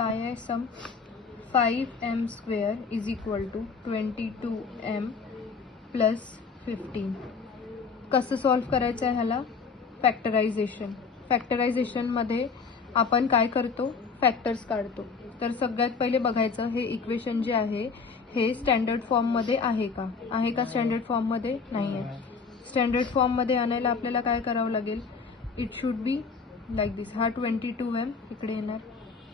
काय आहे sum 5m² is equal to 22m plus 15. कसं सॉल्व करायचं आहे ह्याला? फॅक्टरायझेशनमध्ये आपण काय करतो? फॅक्टर्स काढतो. तर सगळ्यात पहिले बघायचं हे इक्वेशन जे आहे हे स्टँडर्ड फॉर्ममध्ये आहे का? आहे का स्टँडर्ड फॉर्ममध्ये? नाही आहे. स्टँडर्ड फॉर्ममध्ये आणायला आपल्याला काय करावं लागेल? इट शुड बी लाईक दिस. हा 22m इकडे येणार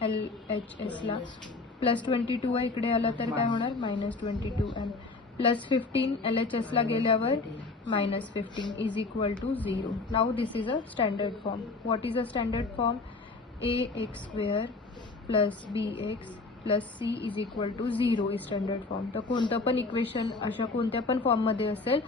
LHSला, प्लस 22 आहे इकडे आला तर काय होणार? मायनस 22m प्लस 15 LHSला गेल्यावर minus 15 is equal to 0. Now this is a standard form. What is a standard form? ax² plus bx plus c is equal to 0 is standard form. तर कोणतं पण इक्वेशन अशा कोणत्या पण फॉर्ममध्ये असेल,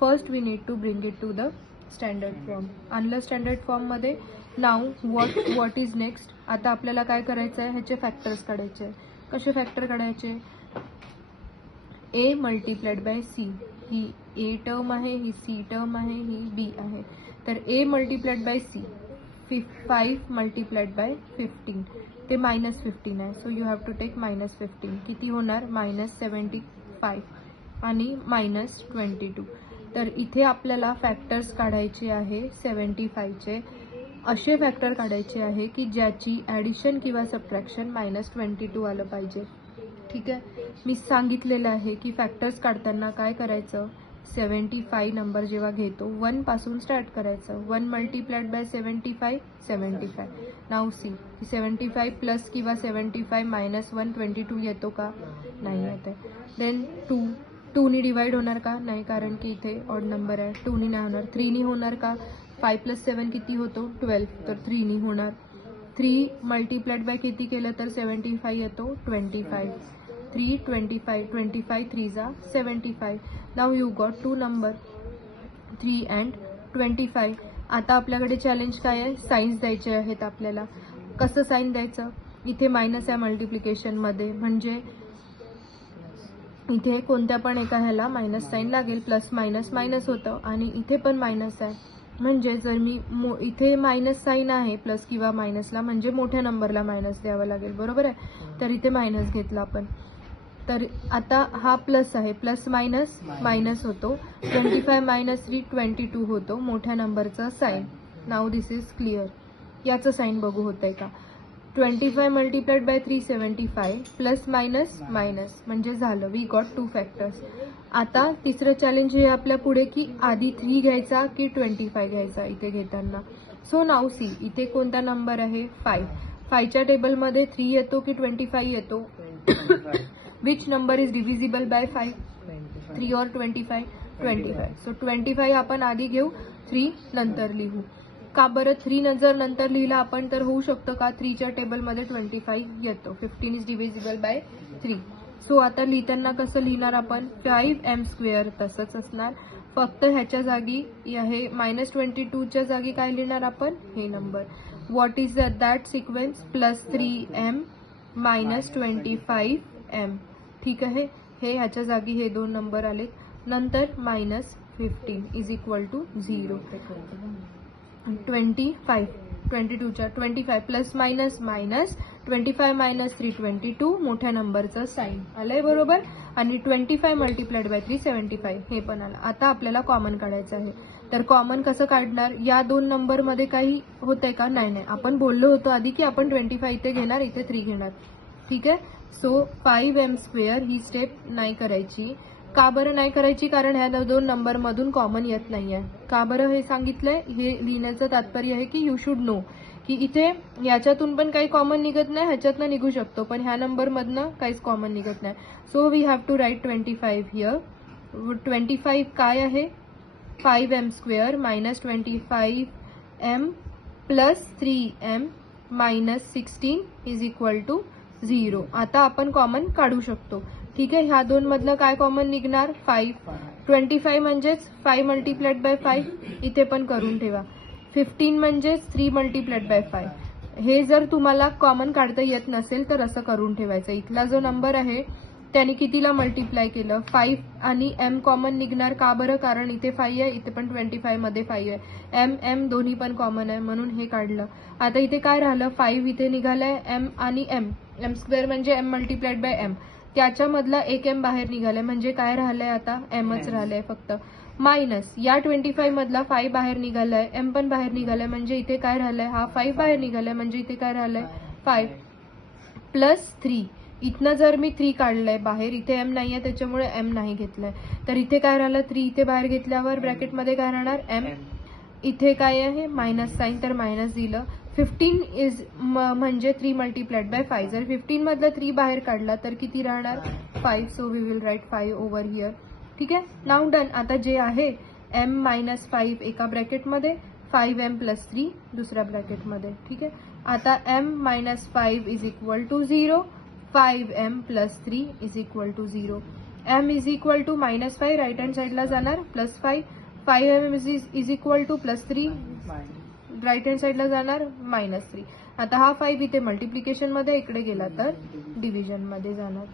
first we need to bring it to the standard form. आणलं standard फॉर्ममध्ये. Now what is next? आता आपल्याला काय करायचं आहे? ह्याचे फॅक्टर्स काढायचे आहे. कसे फॅक्टर काढायचे? a multiplied by c. He a term आहे, ही c टर्म आहे, ही b आहे. तर a multiplied by c 5 multiplied by 15 ते मायनस 15 आहे. So you have to take minus 15. किती होणार? मायनस 75 आणि मायनस 22. तर इथे आपल्याला फॅक्टर्स काढायचे आहे 75चे. असे फॅक्टर काढायचे आहे की ज्याची ॲडिशन किंवा सबट्रॅक्शन मायनस 22 आलं पाहिजे. ठीक आहे. मी सांगितलेलं आहे की फॅक्टर्स काढताना काय करायचं? 75 नंबर जेव्हा घेतो 1 पासून स्टार्ट करायचं. 1 multiplied by 75 75. Now see 75 plus किंवा 75 मायनस 1 22 येतो का? नाही येत आहे. देन 2नी डिवाइड होणार का? नाही, कारण की इथे ऑड नंबर आहे. 2नी नाही होणार. 3नी होणार का? 5 प्लस 7 किती होतो? 12. तर 3नी होणार. 3 मल्टिप्लाइड बाय किती केलं तर 75 येतो? 25. 3 25 25 3 जा 75. नाव यू गॉट 2 नंबर 3 अँड 25. आता आपल्याकडे चॅलेंज काय आहे? साईन्स द्यायचे आहेत आपल्याला. कसं साईन द्यायचं? इथे मायनस आहे मल्टिप्लिकेशनमध्ये, म्हणजे इथे कोणत्या पण एका ह्याला मायनस साईन लागेल. प्लस मायनस मायनस होतं आणि इथे पण मायनस आहे. म्हणजे जर मी इथे मायनस साईन आहे प्लस किंवा मायनसला, म्हणजे मोठ्या नंबरला मायनस द्यावं लागेल. बरोबर आहे. तर इथे मायनस घेतला आपण. तर आता हा प्लस आहे, प्लस मायनस मायनस होतो. 25 मायनस 3 22 होतो मोठ्या नंबरचा sign. Now this is clear. याचं साईन बघू होतंय का? 25 multiplied by 3 75 plus minus minus म्हणजे झालं. We got 2 factors. आता तिसरं चॅलेंज हे आपल्या पुढे की आधी 3 घ्यायचा की 25 घ्यायचा इथे घेताना. सो नाव सी इथे कोणता नंबर आहे? 5. 5च्या टेबलमध्ये 3 येतो की 25 येतो? Which number is divisible by 5? 3 और 25? 25. सो 25 आपण आधी घेऊ, 3 नंतर लिहू. का बरं 3 जर नंतर लिहिला आपण तर होऊ शकतं का? 3च्या टेबलमध्ये 25 येतो. 15 इज डिव्हिजिबल बाय 3. सो आता लिहिताना कसं लिहिणार आपण? 5m² तसंच असणार. फक्त ह्याच्या जागी हे मायनस 22च्या जागी काय लिहिणार आपण? हे number. What is that sequence? Plus 3m minus 25m. ठीक आहे. हे ह्याच्या जागी हे 2 नंबर आलेत. नंतर मायनस 15 इज इक्वल टू 0. 25 22च्या 25 प्लस मायनस मायनस 25 मायनस 3 22 मोठ्या नंबरचं साईन आलंय. बरोबर. आणि 25 मल्टिप्लाइड बाय 3 75 हे पण आलं. आता आपल्याला कॉमन काढायचं आहे. तर कॉमन कसं काढणार? या 2 नंबरमध्ये काही होतंय का? नाही. आपण बोललो होतो आधी की आपण 25 इथे घेणार, इथे 3 घेणार. ठीक आहे. सो 5m² ही स्टेप नाही करायची. का बरं नाही करायची? कारण ह्या 2 नंबरमधून कॉमन येत नाही आहे. का बरं हे सांगितलंय? हे लिहिण्याचं तात्पर्य आहे की यू शुड नो की इथे याच्यातून पण काही कॉमन निघत नाही, ह्याच्यातनं निघू शकतो, पण ह्या नंबरमधनं काहीच कॉमन निघत नाही. So we have to write 25 here. 25 काय आहे? 5m² minus 25m plus 3m minus 16 is equal to 0. आता आपण कॉमन काढू शकतो. ठीक आहे. ह्या 2 मधलं काय कॉमन निघणार? 5. 25 म्हणजेच 5 मल्टिप्लाइड बाय 5 इथे पण करून ठेवा. 15 म्हणजेच 3 मल्टिप्लाइड बाय 5. हे जर तुम्हाला कॉमन काढता येत नसेल तर असं करून ठेवायचं. इथला जो नंबर आहे त्याने कितीला मल्टिप्लाय केलं? 5 आणि m कॉमन निघणार. का बरं? कारण इथे 5 आहे, इथे पण 25 मध्ये 5 आहे. m दोन्ही पण कॉमन आहे म्हणून हे काढलं. आता इथे काय राहिलं? 5 इथे निघालंय, m आणि m एम स्क्वेअर म्हणजे एम मल्टिप्लाइड बाय एम, त्याच्यामधला एक एम बाहेर निघालाय म्हणजे काय राहिलंय आता एमच राहिलंय फक्त. मायनस या 25 मधला 5 बाहेर निघालाय, एम पण बाहेर निघालाय म्हणजे इथे काय राहिलंय, हा 5 बाहेर निघालाय म्हणजे इथे काय राहिलंय 5 प्लस 3. इथनं जर मी 3 काढलंय बाहेर, इथे एम नाहीये त्याच्यामुळे एम नाही घेतलंय, तर इथे काय राहिलं 3 इथे बाहेर घेतल्यावर ब्रॅकेटमध्ये काय राहणार एम. इथे काय आहे मायनस साईन तर मायनस दिलं. 15 इज म्हणजे 3 मल्टिप्लाइड बाय 5. जर 15 मधलं 3 बाहेर काढला तर किती राहणार 5. So we will write 5 over here. ठीक आहे, नाव डन. आता जे आहे एम मायनस 5 एका ब्रॅकेटमध्ये, 5m प्लस 3 दुसऱ्या ब्रॅकेटमध्ये. ठीक आहे, आता m minus 5 is equal to 0, 5m plus 3 is equal to 0. m is equal to minus 5 right hand साईडला जाणार plus 5, 5m is equal to plus 3 right hand साईडला जाणार मायनस 3. आता हा 5 इथे मल्टिप्लिकेशन मध्ये इकडे गेला तर डिव्हिजन मध्ये जाणार.